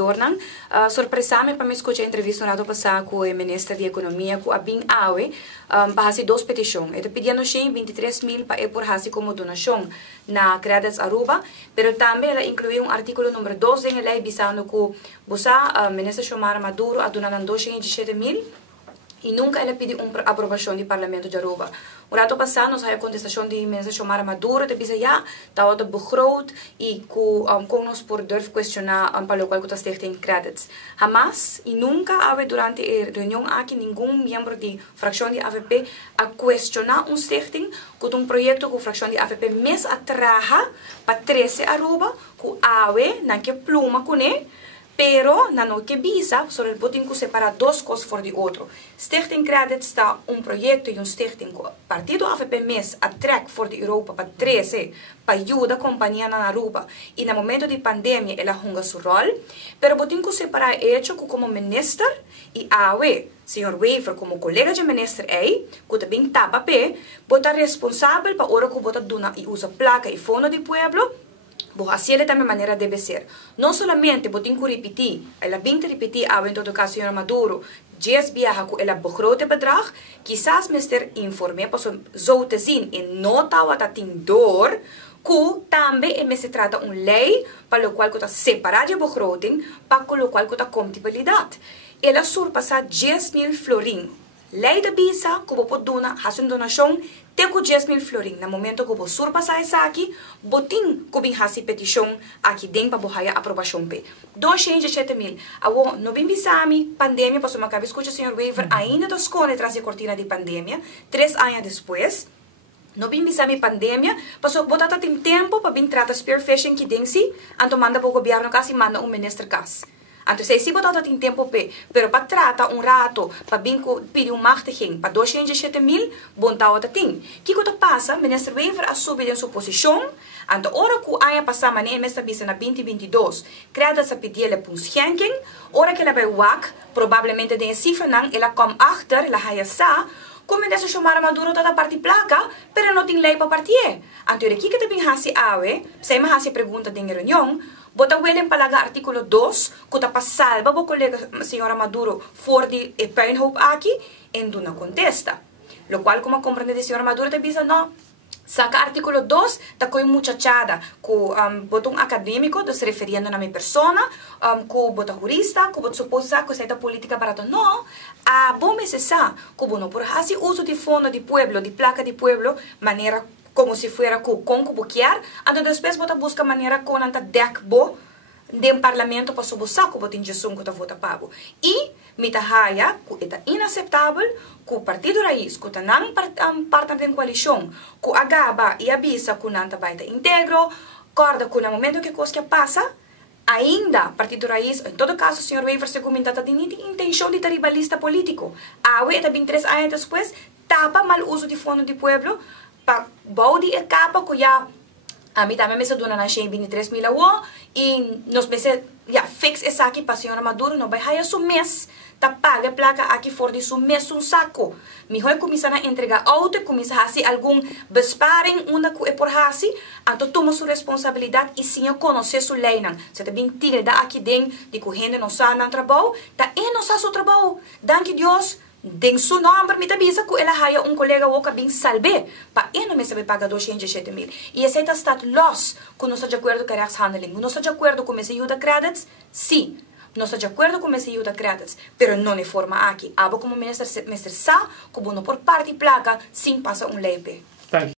Dornan, sorpresame para me escuchar a entrevista no lado passado com o ministro de Economia, com a Bin Awe, para fazer duas petições. Ele pediu 23 mil para por fazer como donação na Credits Aruba, mas também ela incluiu artículo número 2 da lei, dizendo que o ministro Xiomara Maduro a donar 217 mil, e nunca ela pediu uma aprovação do Parlamento de Aruba. O rato passado, nós tivemos a contestação de ministro Xiomara Maduro, de dizer, ja, está de begroot, e com nós por durf questionar para o qual está stichting credits. Jamás, e nunca houve durante a reunião aqui, nenhum membro da fração de AVP a questionar stichting, com projeto que a fração de AVP mes atraja para 13 Aruba, com AVE, na que pluma com ele, pero na no que bisa, sobre el botin que separar duas coisas fora de outro. Stichting Credit está projeto e stichting que partido AVP MES atrae fora de Europa para 13 para ajudar a companhia na Aruba. E no momento de pandemia ela junga seu rol, pero botin que separar hecho que como ministro e AWE, senhor Weaver como colega de ministro que também tapa pé, bota responsável para hora que bota dona e usa placa e fono de pueblo. Así de também maneira deve ser. Não somente botin que repetir, ela bem repetir em todo caso, senhora Maduro, 10 viaja com ela grote bedrag, quizás mister informe, para zo te zien e nota wat dat tem dor, que também é se trata lei para o qual está separado de begroting, para o qual está compatibilidade. Ela surpassa 10 mil florin. Lei da bisa, que pode donar, fazer donação, tem 10 mil florin. No momento que você surpassa isso aqui, botin que vem fazer petição aqui dentro para bohaya aprovação p. 207 mil. Agora, não vem bisami, pandemia, passou uma cabeça, escuta o senhor Weaver, ainda dos cone traz a cortina de pandemia, 3 anos depois. Não vem bisami pandemia, passou botar tem tempo para vir tratar spearfishing que dentro si, anto manda para o governo casa e manda ministro casa. Então, se botar tem tempo, pero para tratar rato, para pedir machtiging, para 207 mil, bom tá outra tem. Que coisa passa, o ministro Weaver assume em sua posição, então, hora que a passar, mané, mestre bisa na 2022, criada essa pedir para um schenking, hora que ela vai WAC, provavelmente tem cifra não, ela come achter, ela vai sa, como ministro Xiomara Maduro toda parte placa, pero não tem lei para partir. Então, aqui que também hasi awe, se me hasi pergunta de reunião, bota o ele para artículo 2, que está para salvar o colega senhora Maduro for de puinhoop aqui, e não contesta. Lo qual, como compreende a senhora Maduro, te diz, não, saca artículo 2, está com muchachada, que bota acadêmico, se referindo a minha persona, que bota jurista, que bota suposta, que seita política barato. Não, a bom me se sabe, que não por assim uso de fundo de pueblo, de placa de pueblo, maneira como se fuera com buquear, então depois bota busca maneira com anta dekbo de parlamento para subir saco bota injeção que tá vota pago. E mitahaya que é inaceitável que o partido raiz que tá não parte da coalição, que agaba e avisa que não vai ter integro, corda que no momento que coisa passa ainda partido raiz, em todo caso o senhor Weaver se comenta que tem intenção de ter rivalista político. A UE também 3 anos depois tapa mal uso de fundo de pueblo para body e capa que já a mim também me se dona na 23 mil e nos meses já fix essa aqui para a senhora Maduro não vai raia su mês tá paga placa aqui fora de su mês saco me vai começar a entregar auto começar a fazer algum besparing onde que é por hasi então toma sua responsabilidade e sim conhecer sua lei não você também tigre da aqui dentro de que gente não sabe não trabalho tá e não sabe o trabalho danke Deus. Den su nome me avisa que ela haya colega que bem salve para ele não sabe pagar 207 mil e esse está los que não está de acordo com a handling não está de acordo com esse ajuda credits sim não está de acordo com esse ajuda credits pero não é forma aqui abo como ministro sa que não por parte placa sim passa lei